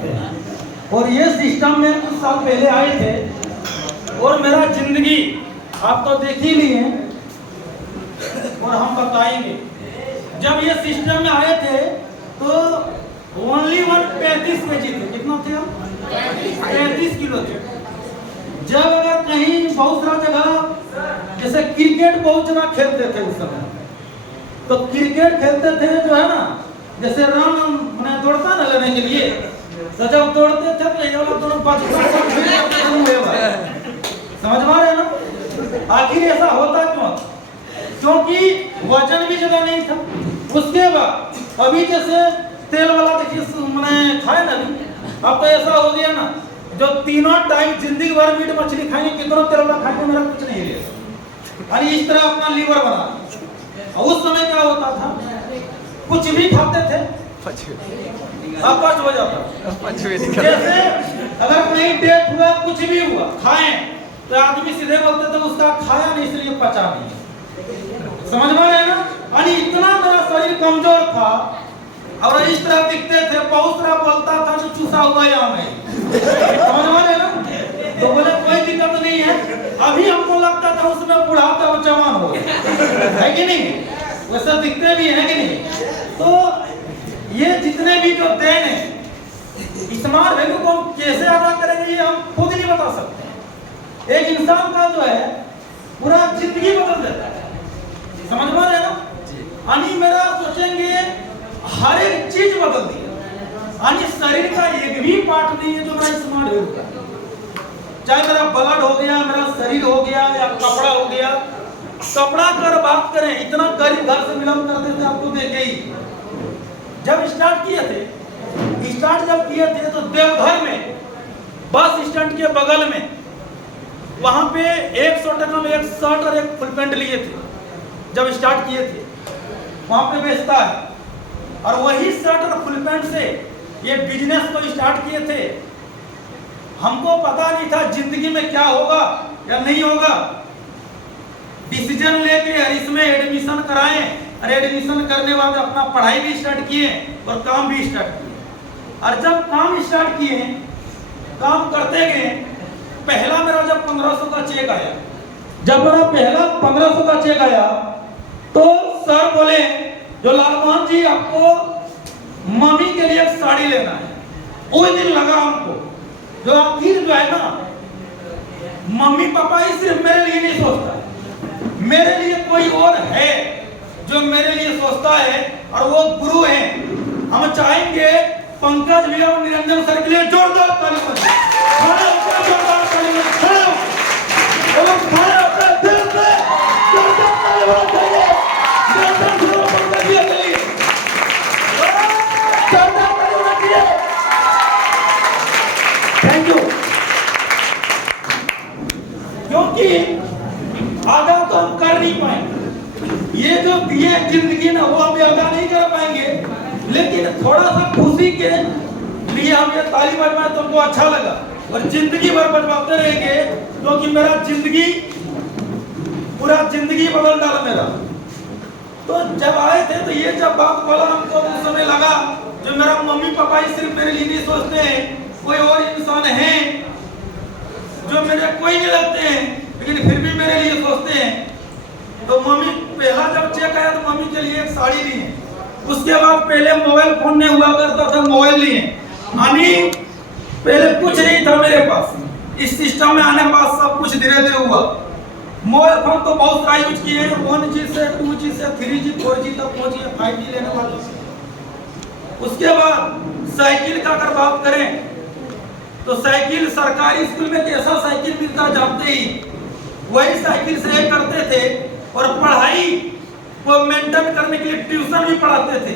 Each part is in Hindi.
करते हैं। और ये सिस्टम में कुछ साल पहले आए थे और मेरा जिंदगी आप तो देख ही लिए और हम बताएंगे। जब ये सिस्टम में आए थे तो ओनली 35 केजी थे। कितना थे हम? 35 किलो थे। जब अगर कहीं बहुत सारा जगह जैसे क्रिकेट बहुत जगह खेलते थे उस समय, तो क्रिकेट खेलते थे जो है ना, जैसे रन मैंने दौड़ता ना लेने के लिए, तो जब दौड़ते थे तो ये वाला दोनों समझ में आ रहे ना? आखिर ऐसा होता क्यों? क्योंकि वजन भी ज्यादा नहीं था। उसके बाद अभी जैसे तेल वाला देखिए मैंने खाए ना, अब तो ऐसा हो गया ना, जो तीनों टाइम जिंदगी भर मीट मछली खाएंगे, कितना तेल वाला खाएंगे, मेरा कुछ नहीं है। अरे इस तरह अपना लीवर बना। उस समय क्या होता था, कुछ भी खाते थे अपच हो जाता। जैसे अगर कहीं डेथ हुआ, कुछ भी हुआ, खाएं तो आदमी सीधे बोलते थे उसका खाया नहीं इसलिए पचा नहीं। समझ में आया ना? अरे इतना मेरा शरीर कमजोर था और इस तरह दिखते थे, बहुत तरह बोलता था तो चूसा हुआ यहाँ में। समझ में आया ना? तो बोले कोई दिक्कत नहीं है। अभी हमको लगता था उसमें बुढ़ापा और जवान हो गया है कि नहीं? वैसे दिखते भी हैं कि नहीं? तो ये जितने भी जो देन है, स्मार्ट वैल्यू को हम कैसे अदा करेंगे ये हम खुद नहीं बता सकते। एक इंसान का जो है पूरा जिंदगी बदल देता है। समझ में आ रहा है ना? यानी मेरा सोचेंगे हर एक चीज बदल दी। यानी शरीर का एक भी पार्ट नहीं है जो मेरा स्मार्ट वैल्यू का, चाहे मेरा ब्लड हो गया, मेरा शरीर हो गया या कपड़ा हो गया। कपड़ा कर बात करें, इतना करीब घर से मिलन करते थे, आपको देखे ही। जब स्टार्ट किए थे तो देवघर में बस स्टैंड के बगल में वहां पे 100 टका में एक शर्ट और एक फुल पैंट लिए थे। जब स्टार्ट किए थे वहां पे बेचता है और वही शर्ट और फुल पैंट से ये बिजनेस को स्टार्ट किए थे। हमको पता नहीं था जिंदगी में क्या होगा या नहीं होगा। डिसीजन लेके इसमें एडमिशन कराएं और एडमिशन करने बाद अपना पढ़ाई भी स्टार्ट किए और काम भी स्टार्ट किए। और जब काम स्टार्ट किए, काम करते गए, पहला मेरा जब 1500 का चेक आया, जब मेरा पहला 1500 का चेक आया तो सर बोले जो लालमोहन जी आपको मम्मी के लिए एक साड़ी लेना है। उस दिन लगा हमको जो आखिर जो है ना, मम्मी पापा ही सिर्फ मेरे लिए नहीं सोचता, मेरे लिए कोई और है जो मेरे लिए सोचता है और वो गुरु है। हम चाहेंगे पंकज भैया और निरंजन सर के लिए जोरदार ताली बजाएं। खड़े होकर जोरदार ताली बजाएं। खड़े हो और खड़े होकर दिल से जोरदार ताली बजाइए। निरंजन सर और पंकज भैया के लिए जोरदार ताली बजाइए। Thank you. क्योंकि आधा तो हम कर नहीं पाएंगे, ये जो दिए जिंदगी ना वो हम अदा नहीं कर पाएंगे, लेकिन थोड़ा सा खुशी के लिए हम ये ताली बजवाए तो हमको अच्छा लगा और जिंदगी भर बजवाते रहेंगे क्योंकि मेरा जिंदगी पूरा जिंदगी बदल डाला मेरा। तो जब आए थे तो ये जब बात बोला हमको उस समय लगा जो मेरा मम्मी पापा ही सिर्फ मेरे लिए नहीं सोचते हैं, कोई और इंसान है जो मेरे कोई नहीं लगते हैं लेकिन फिर भी मेरे लिए सोचते हैं। तो मम्मी पहला जब चेक आया तो मम्मी के लिए एक साड़ी ली है। उसके बाद पहले मोबाइल फोन नहीं हुआ करता था, मोबाइल लिए। यानी पहले कुछ नहीं था मेरे पास, इस सिस्टम में आने के बाद सब कुछ धीरे धीरे हुआ। मोबाइल फोन तो बहुत सारा यूज किए हैं, 1G से 2G से 3G 4G तक पहुंचे, 5G लेने वाले। उसके बाद साइकिल का अगर बात करें तो साइकिल सरकारी स्कूल में कैसा साइकिल मिलता जानते ही, वही साइकिल से करते थे और पढ़ाई को मेंटेन करने के लिए ट्यूशन भी पढ़ाते थे।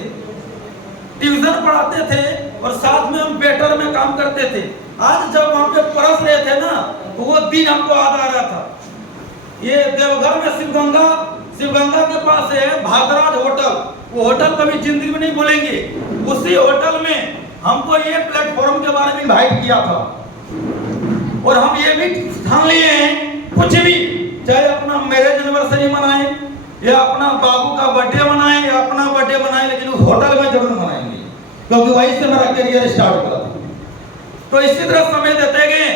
ट्यूशन पढ़ाते थे और साथ में हम बेटर में काम करते थे। आज जब वहां पे परस रहे थे ना तो वो दिन हमको याद आ रहा था। ये देवघर में शिवगंगा के पास है भागराज होटल। वो होटल कभी जिंदगी में नहीं भूलेंगे। उसी होटल में हमको ये प्लेटफॉर्म के बारे में इनवाइट किया था और हम ये भी ठान लिए हैं कुछ भी, चाहे अपना मैरिज एनिवर्सरी मनाएं या अपना बाबू का बर्थडे मनाएं या अपना बर्थडे मनाएं, लेकिन उस होटल में जरूर मनाएंगे क्योंकि वहीं से मेरा करियर स्टार्ट हुआ था। तो इसी तरह समय देते गए।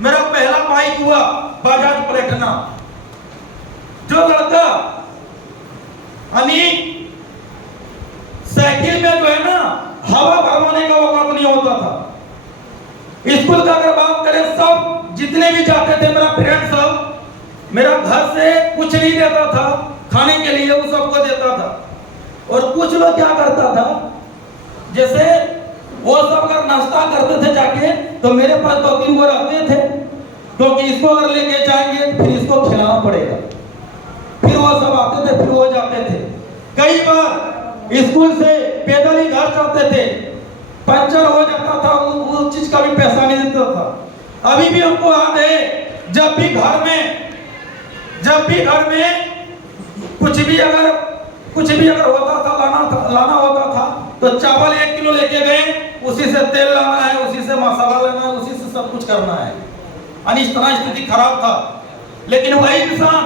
मेरा पहला बाइक हुआ बजाज प्लेटिना। जो लड़का साइकिल में जो है ना हवा भरवाने का औकात नहीं होता था। स्कूल का अगर बात करें, सब जितने भी जाते थे मेरा फ्रेंड सब, मेरा घर से कुछ नहीं देता था खाने के लिए, वो सबको देता था। और कुछ लोग क्या करता था, जैसे वो सब अगर नाश्ता करते थे जाके, तो मेरे पास 2-3 वो रहते थे, क्योंकि इसको अगर लेके जाएंगे तो फिर इसको खिलाना पड़ेगा। फिर वो सब आते थे, फिर वो जाते थे। कई बार स्कूल से पैदल ही घर जाते थे, पंचर हो जाता था, वो चीज का भी पैसा नहीं देता था। अभी भी हमको याद है, जब भी घर में कुछ भी अगर होता था, लाना होता था, तो चावल 1 किलो लेके गए, उसी से तेल लाना है, उसी से मसाला लेना है, उसी से सब कुछ करना है। इस तरह स्थिति खराब था। लेकिन वही इंसान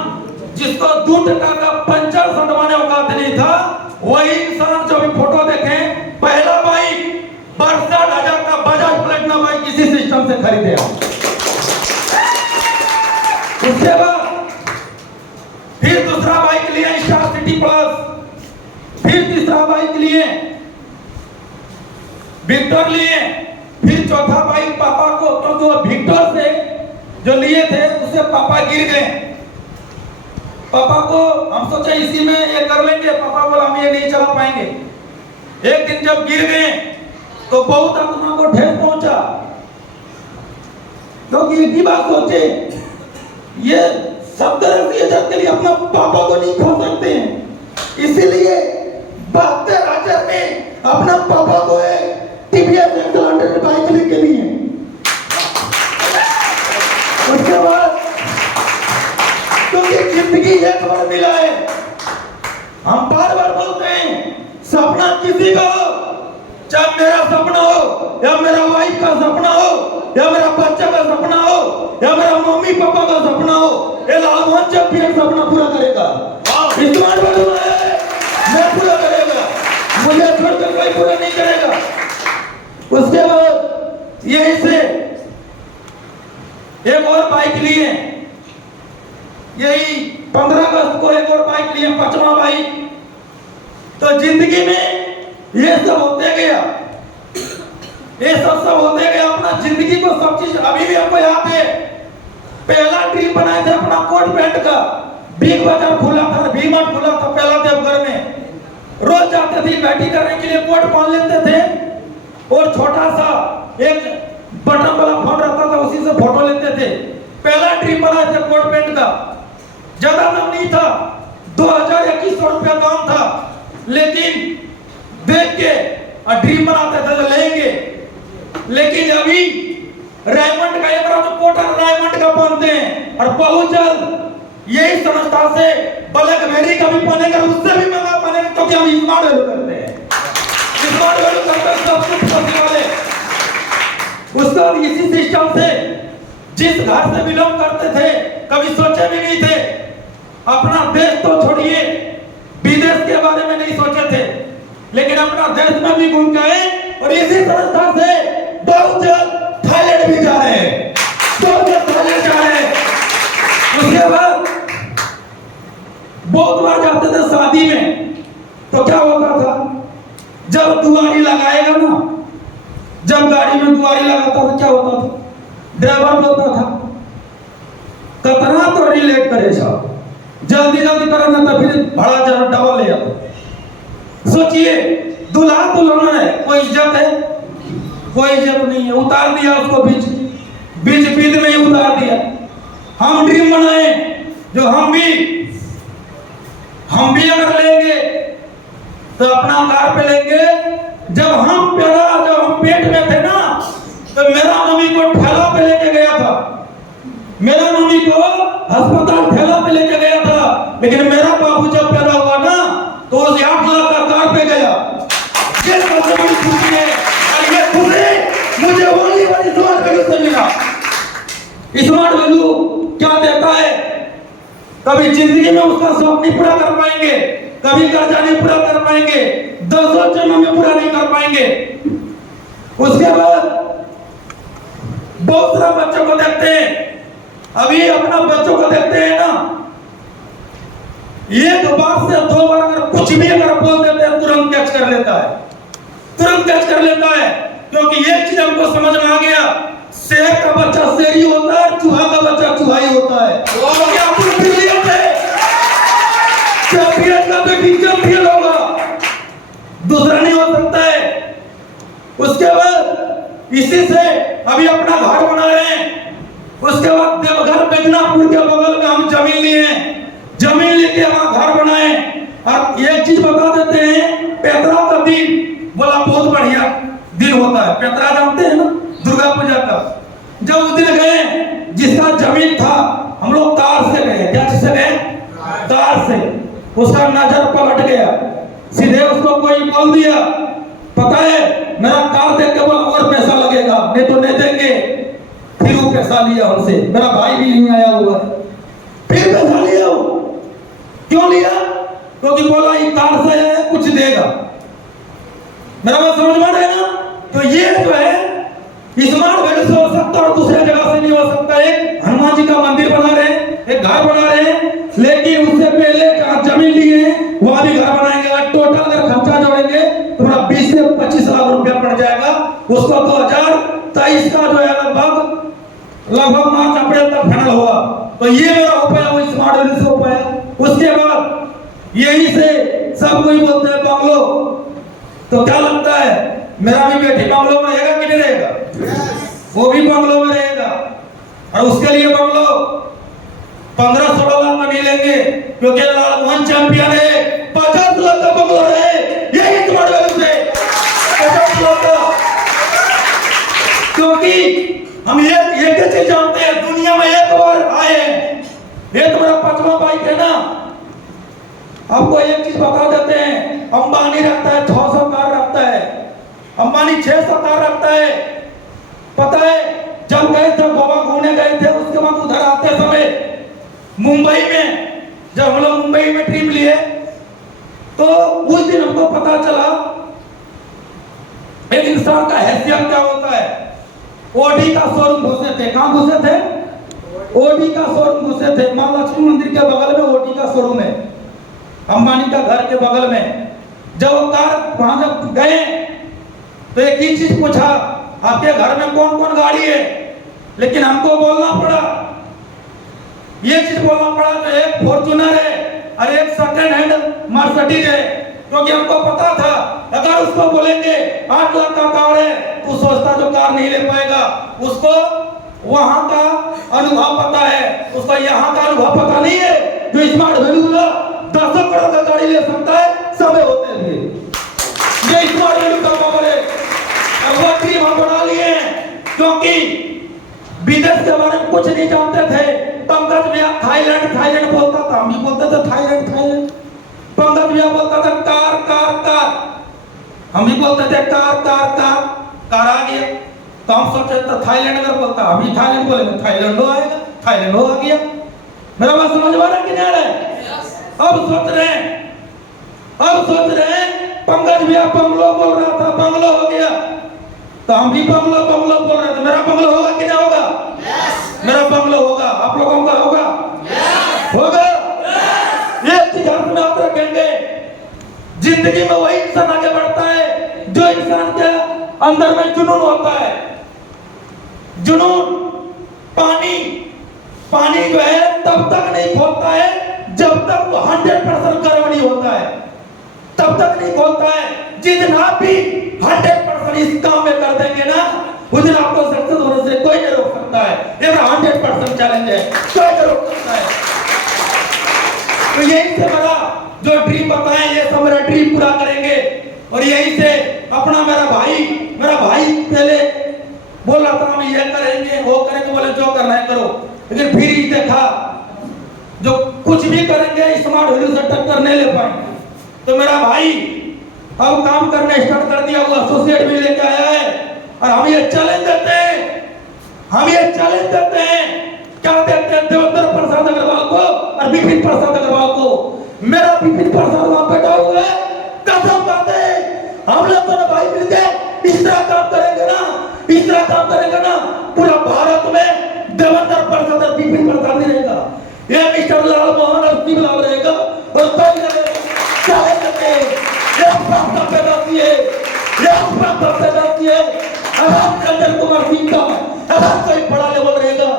जिसको 2 टका का पंचर सटवाने औकात नहीं था, वही इंसान जो भी फोटो देखे, पहला बाइक 62,000 का बजाज प्लेटिना बाइक इसी सिस्टम से खरीदे। उसके बाद फिर दूसरा बाइक लिया स्टार सिटी प्लस, फिर तीसरा बाइक लिए विक्टर लिए, फिर चौथा बाइक पापा को, क्योंकि वो विक्टर से जो लिए थे उससे पापा गिर गए। पापा को हम सोचे इसी में ये कर लेंगे, पापा बोला हम ये नहीं चला पाएंगे। एक दिन जब गिर गए तो बहुत आत्मा को ठेस पहुंचा, क्योंकि एक ही बात सोचे, ये 70-80 के लिए अपना पापा को नहीं खो सकते हैं, इसीलिए 72,000 में अपना पापा को टीवीएस एक्सेल 100 बाइक लेके लिए। उसके बाद क्योंकि जिंदगी एक बार मिला है, हम बार बार बोलते हैं सपना किसी का हो, चाहे मेरा सपना हो या मेरा वाइफ का सपना हो या मेरा बच्चा का सपना हो या मेरा मम्मी पापा का सपना हो, ये लालमोहन जब भी एक सपना पूरा करेगा, स्मार्ट बनो है, मैं पूरा करेगा, मुझे छोड़कर कोई पूरा नहीं करेगा। उसके बाद यही से एक और बाइक लिए, यही 15 अगस्त को एक और बाइक लिए, 5वां बाइक। तो जिंदगी में ये सब होते गया, ये सब होते गया। अपना जिंदगी को सब चीज अभी भी हमको याद है। पहला ड्रीम बनाए थे अपना कोट पैंट का, बिग बाजार खुला था, वी मार्ट खुला था पहला देवघर में। रोज जाते थे बैठी करने के लिए, कोट पहन लेते थे और छोटा सा एक बटन वाला फोन रहता था, उसी से फोटो लेते थे। पहला ड्रीम बनाए थे कोट पैंट का, ज्यादा दाम नहीं था, 2,000-2,100 रुपया दाम था, लेकिन देख के ड्रीम बनाते थे तो लेंगे। लेकिन अभी रायमंड का एक जो कोट रायमंड का पहनते हैं, और बहुत जल्द यही संस्था से ब्लैकबेरी का भी पहनेंगे, उससे भी महंगा पहनेंगे, क्योंकि हम स्मार्ट वैल्यू करते हैं, स्मार्ट वैल्यू करते हैं, सब कुछ करने वाले। उसका इसी सिस्टम से जिस घर से बिलोंग करते थे, कभी सोचे भी नहीं थे, अपना देश तो छोड़िए, विदेश के बारे में नहीं सोचे थे, लेकिन अपना देश में भी घूम गए और इसी संस्था से बहुत जल्द थाईलैंड भी जा रहे हैं, बहुत जल्द थाईलैंड जा रहे हैं। उसके बाद बहुत बार जाते थे शादी में, तो क्या होता था, जब दुआरी लगाएगा ना, जब गाड़ी में दुआरी लगाता था, क्या होता था, ड्राइवर बोलता था कितना तो रिलेट करे साहब, जल्दी जल्दी करेंगे तो फिर भाड़ा जरा डबल ले आता। सोचिए दूल्हा दुल्हन है, कोई इज्जत है, कोई इज्जत नहीं है, उतार दिया उसको बीच बीच में ही उतार दिया। हम ड्रीम बनाए जो हम भी अगर लेंगे तो अपना कार पे लेंगे। जब हम पेट में थे ना, तो मेरा मम्मी को ठेला पे लेके गया था, मेरा मम्मी को अस्पताल ठेला पे लेके गया था, लेकिन मेरा बाबू जब पैदा हुआ ना, तो उस 8 लाख का कार पे गया। ये सबसे बड़ी खुशी है, और ये खुशी मुझे ओनली वाली स्मार्ट वैल्यू से मिला। स्मार्ट वैल्यू क्या देता है, कभी जिंदगी में उसका शौक नहीं पूरा कर पाएंगे, कभी कर्जा नहीं पूरा कर पाएंगे, 200 जन्म में पूरा नहीं कर पाएंगे। उसके बाद बहुत सारे बच्चों को देखते हैं, अभी अपना बच्चों को देखते हैं ना, एक बार से दो बार अगर कुछ भी अगर बोल देते हैं तुरंत कैच कर लेता है, तुरंत कैच कर लेता है। क्योंकि एक चीज हमको समझ में आ गया, शेर का बच्चा शेर ही होता है, चूहा का बच्चा चूहा ही होता है। क्या चैंपियन का बेटी चैंपियन होगा, दूसरा नहीं हो सकता है। उसके बाद इसी से अभी अपना घर बना रहे हैं। उसके बाद देवघर बेजनापुर के बगल में हम जमीन लिए हैं, जमीन लेके वहां घर बनाए। और एक चीज बता देते हैं, पेतरा का दिन बोला बहुत बढ़िया दिन होता है। पेतरा जानते हैं ना, दुर्गा पूजा का। जब उस दिन गए, जिसका जमीन था, हम लोग कार से गए। क्या से गए? कार से। उसका नजर पलट गया, सीधे उसको कोई बोल दिया, पता है मेरा कार देख के बोला और पैसा लगेगा, नहीं तो नहीं देंगे। फिर वो पैसा लिया हमसे, मेरा भाई भी नहीं आया हुआ, फिर पैसा लिया। क्यों लिया? क्योंकि बोला ये कार से है, कुछ देगा। मेरा बात समझ में है ना? तो ये जो है स्मार्ट वैल्यू से हो सकता और दूसरे जगह से नहीं हो सकता। एक हनुमान जी का मंदिर बना रहे हैं, एक घर बना रहे हैं, लेकिन उससे पहले जहाँ जमीन लिए हैं वहां भी घर बनाएंगे। टोटल अगर खर्चा जोड़ेंगे तो 20 से 25 लाख रुपया पड़ जाएगा। उसको 2023 का जो है लगभग मार्च अप्रैल तक फाइनल होगा। तो ये मेरा उपाय वो स्मार्ट वैल्यू से उपाय। उसके बाद यही से सब कोई बोलते हैं बंगलो, तो क्या लगता है मेरा भी बेटी बंगलो में रहेगा कि नहीं रहेगा? वो भी बंगलो में रहेगा। और उसके लिए बंगलो 15-16 लाख में नहीं लेंगे, क्योंकि लालमोहन चैंपियन है। 50 लाख का बंगलो है, यही स्मार्ट वैल्यू से 50 लाख का। क्योंकि हम एक चीज जानते हैं, दुनिया में एक बार आए हैं, ये तो मेरा 5वां बाइक है ना। आपको एक चीज बता देते हैं, अंबानी रखता है 600 कार रखता है, अंबानी 600 कार रखता है। पता है जब गए थे गोवा घूमने गए थे, उसके बाद उधर आते समय मुंबई में, जब हम लोग मुंबई में ट्रिप लिए, तो उस दिन हमको पता चला एक इंसान का हैसियत क्या होता है। ओडी का शोरूम घुसे थे। कहां घुसे थे? ओडी का शोरूम घुसे थे। मां लक्ष्मी मंदिर के बगल में ओडी का शोरूम है, अंबानी का घर के बगल में। जब कार वहां जब गए तो एक ही चीज पूछा, आपके घर में कौन कौन गाड़ी है? लेकिन हमको बोलना पड़ा, ये चीज बोलना पड़ा तो एक फॉर्च्यूनर है और एक सेकंड हैंड मर्सिडीज है। क्योंकि हमको पता था अगर उसको बोलेंगे 8 लाख का कार है तो सोचता जो कार नहीं ले पाएगा। उसको वहां का अनुभव पता है, उसका यहाँ का अनुभव पता नहीं है। जो स्मार्ट वैल्यू 10 करोड़ का गाड़ी ले सकता है समय होते हुए, ये स्मार्ट वैल्यू का पावर है। अब वो टीम हम बना लिए हैं, क्योंकि विदेश के बारे में कुछ नहीं जानते थे। पंकज भैया थाईलैंड बोलता था, हम भी बोलते थे थाईलैंड। पंकज भैया बोलता था कार कार कार, हम भी बोलते थे कार कार कार। कार आ गया तो हम सोचे तो थाईलैंड अगर बोलता, हम भी थाईलैंड बोलेंगे, थाईलैंड आएगा, थाईलैंड आ गया। मेरा बात समझ में आ रहा है कि नहीं आ रहा है? अब सोच रहे हैं पंकज भैया बंगलो बोल रहा था, बंगलो हो गया, तो हम भी बंगलो बोल रहे थे। मेरा बंगलो होगा कि नहीं होगा? मेरा बंगलो होगा, आप लोगों का होगा? होगा। एक चीज हम याद रखेंगे, जिंदगी में वही इंसान आगे बढ़ता है जो इंसान के अंदर में जुनून होता है। जुनून पानी जो है तब तक नहीं खोलता है जब तक वो 100% गर्म नहीं होता है, तब तक नहीं खोलता है। जिस दिन आप भी 100% इस काम में कर देंगे ना, उस दिन आपको सक्सेस होने से कोई नहीं रोक सकता है। ये मेरा 100% चैलेंज है, कोई नहीं रोक सकता है। तो यही से मेरा जो ड्रीम बताएं, ये सब मेरा ड्रीम पूरा करेंगे। और यही से अपना मेरा भाई पहले बोल रहा था हम ये करेंगे वो करेंगे, बोले जो करना है करो। लेकिन फिर ही देखा जो कुछ भी करेंगे स्मार्ट वैल्यू से टक्कर नहीं ले पाएंगे। तो मेरा भाई अब काम करने स्टार्ट कर दिया, वो एसोसिएट भी लेके आया है। और हम ये चैलेंज देते हैं, क्या देते हैं देवेंद्र प्रसाद अग्रवाल को और विपिन प्रसाद अग्रवाल को। मेरा विपिन प्रसाद वहां बैठा हुआ है, कसम खाते हम लोग दोनों भाई मिलकर इस तरह काम करेंगे ना, तीसरा काम करेगा ना, पूरा भारत में देवेंद्र प्रसाद और बिपिन प्रसाद रहेगा, ये मिस्टर लाल मोहन और शिवलाल रहेगा, और कोई रहेगा चाहे करके ये प्राप्त पैदा किए, ये प्राप्त पैदा किए। अगर चंद्र कुमार सिंह का अगर कोई बड़ा लेवल रहेगा,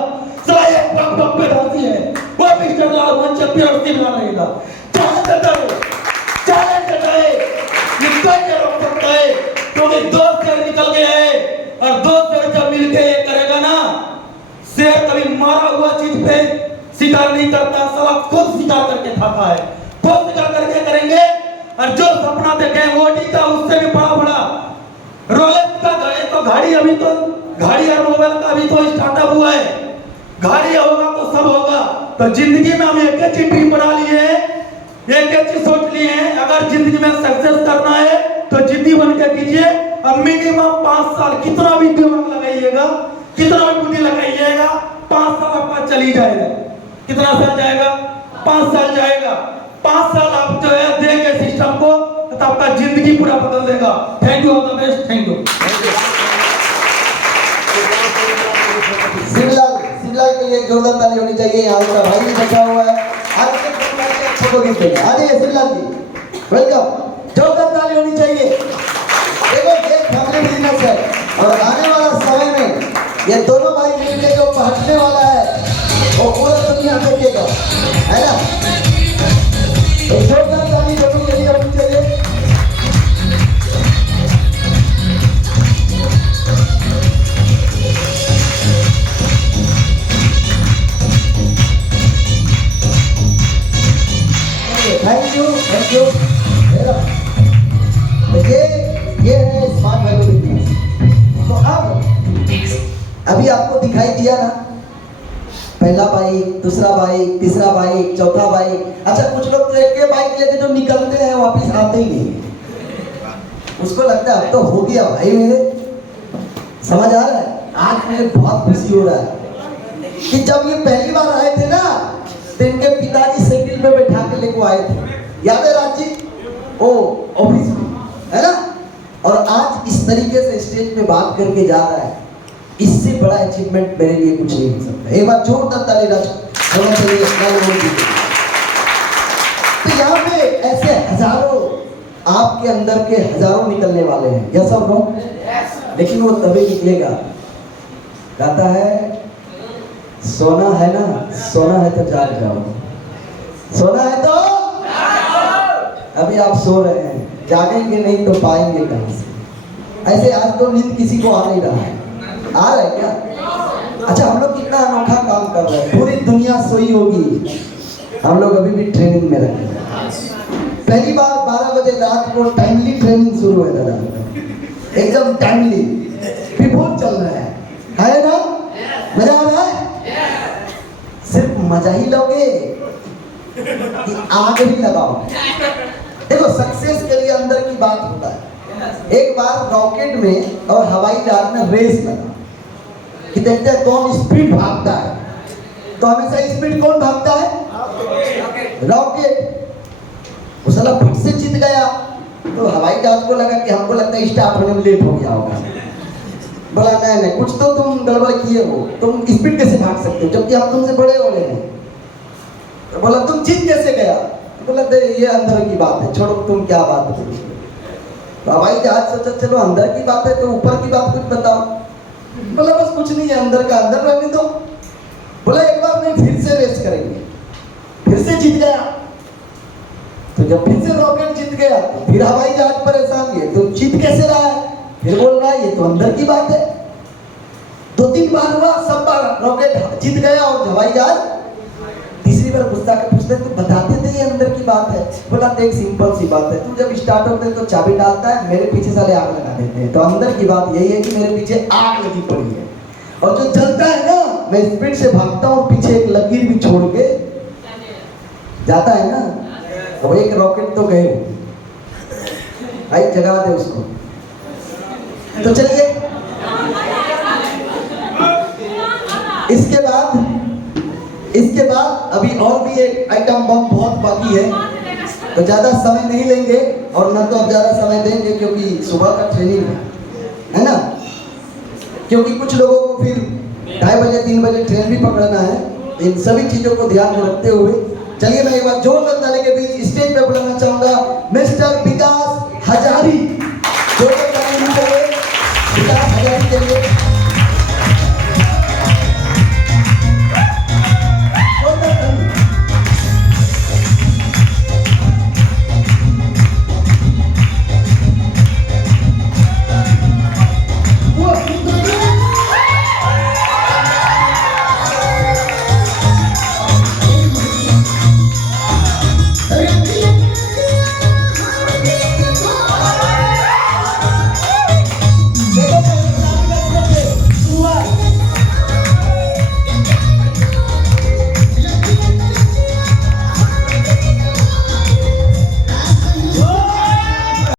सला ये प्राप्त पैदा किए, वो मिस्टर लाल मोहन चप्पी और शिवलाल रहेगा। चाहे कटाए निकल के रोक सकता है, क्योंकि दो शेर निकल गए हैं, और दो शेर जब मिलके ये करेगा ना, शेर कभी मारा हुआ चीज पे शिकार नहीं करता, साला खुद शिकार करके खाता है, खुद शिकार करके करेंगे। और जो सपना देखे ओडी का, उससे भी बड़ा बड़ा रोलेक्स का तो गाड़ी, अभी तो गाड़ी और मोबाइल का अभी तो स्टार्टअप हुआ है, गाड़ी होगा तो सब होगा। तो जिंदगी में हम एक चीज ड्रीम बना लिए हैं, एक चीज सोच लिए हैं, अगर जिंदगी में सक्सेस करना है तो जिद्दी बन के कीजिए। अब मिनिमम 5 साल कितना भी दिमाग लगाइएगा, कितना भी बुद्धि लगाइएगा, 5 साल आपका चली जाएगा। कितना साल जाएगा? 5 साल जाएगा। 5 साल आप जो है देंगे सिस्टम को, तो आपका जिंदगी पूरा बदल देगा। Thank you, all the best, thank you. Shivlal के लिए जोरदार ताली होनी चाहिए। यहाँ का भाई भी बैठा हुआ है, आज फोटो खींचते हैं। आ जाइए शिवलाल जी, वेलकम, जोरदार ताली होनी चाहिए। देखो ये फैमिली बिजनेस है, और आने वाला समय में ये दोनों भाई मिलके जो पहुंचने वाला है वो पूरा दुनिया देखेगा, है ना? तो जोरदार ताली दोनों के लिए होनी चाहिए। Thank you, thank you. ये है स्मार्ट वैल्यू बिजनेस। तो अब अभी आपको दिखाई दिया ना, पहला बाइक, दूसरा बाइक, तीसरा बाइक, चौथा बाइक। अच्छा कुछ लोग तो एक बाइक लेके जो निकलते हैं वापस आते ही नहीं, उसको लगता है अब तो हो गया भाई मेरे। समझ आ रहा है? आज मुझे बहुत खुशी हो रहा है कि जब ये पहली बार आए थे ना, तो इनके पिताजी साइकिल पे बैठा के लेको आए थे, याद है राज जी? ओ ऑफिस में, है ना? और आज इस तरीके से स्टेज पे बात करके जा रहा है, इससे बड़ा अचीवमेंट मेरे लिए कुछ नहीं हो सकता। एक बार जोरदार ताली होना चाहिए। तो यहाँ पे ऐसे हजारों, आपके अंदर के हजारों निकलने वाले हैं, यह सब नो, लेकिन वो तभी निकलेगा। कहता है सोना है ना, सोना है तो जाग जाओ, सोना है तो अभी आप सो रहे हैं, जागेंगे नहीं तो पाएंगे कहां से? ऐसे आज तो नींद किसी को आ नहीं रहा है, आ रहा है क्या? अच्छा हम लोग कितना अनोखा काम कर रहे हैं, पूरी दुनिया सोई होगी, हम लोग अभी भी ट्रेनिंग में रहते हैं। पहली बार 12 बजे रात को टाइमली ट्रेनिंग शुरू है दादा, एकदम टाइमली, बिफोर चल रहा है ना? मजा आ रहा है? सिर्फ मजा ही लोगे कि आग भी लगाओ? देखो सक्सेस के लिए अंदर की बात होता है। एक बार रॉकेट में और हवाई जहाज में रेस लगा कि देखते हैं कौन स्पीड भागता है, तो हमेशा स्पीड कौन भागता है? रॉकेट। वो साला फट से जीत गया, तो हवाई जहाज को लगा कि हमको लगता है स्टार्ट होने में लेट हो गया होगा। बोला नहीं नहीं, कुछ तो तुम गड़बड़ किए हो, तुम स्पीड कैसे भाग सकते हो जबकि हम तुमसे बड़े हो रहे हैं? तो बोला तुम जीत कैसे गया? तो बोला ये अंदर की बात है, छोड़ो तुम क्या बात करो। तो हवाई जहाज सोचा चलो अंदर की बात है तो ऊपर की बात कुछ बताओ। बोला बस कुछ नहीं है, अंदर का अंदर रहने दो। बोला एक बार नहीं, फिर से रेस करेंगे, फिर से जीत गया। तो जब फिर से रॉकेट जीत गया तो फिर हवाई जहाज परेशान है, तो जीत कैसे रहा है? फिर बोल रहा है ये तो अंदर की बात है। 2-3 बार हुआ, सब बार रॉकेट जीत गया और हवाई जहाज। तीसरी बार गुस्सा के पूछते तो बताते थे ये अंदर की बात है। बोला एक सिंपल सी बात है, तू जब स्टार्ट होते है तो चाबी डालता है, मेरे पीछे साले आग लगा देते हैं, तो अंदर की बात यही है कि मेरे पीछे आग लगी पड़ी है, और जो जलता है ना, मैं स्पीड से भागता हूँ, पीछे एक लकीर भी छोड़ के जाता है ना। और एक रॉकेट तो गए भाई, जगा दे उसको। तो चलिए इसके बाद अभी और भी एक आइटम बम बहुत बाकी है, तो ज्यादा समय नहीं लेंगे, और ना तो अब ज्यादा समय देंगे क्योंकि सुबह का ट्रेनिंग है ना। क्योंकि कुछ लोगों को फिर 2:30 बजे 3 बजे ट्रेन भी पकड़ना है। इन सभी चीज़ों को ध्यान में रखते हुए चलिए मैं एक बार जोरदार ताली के बीच स्टेज पे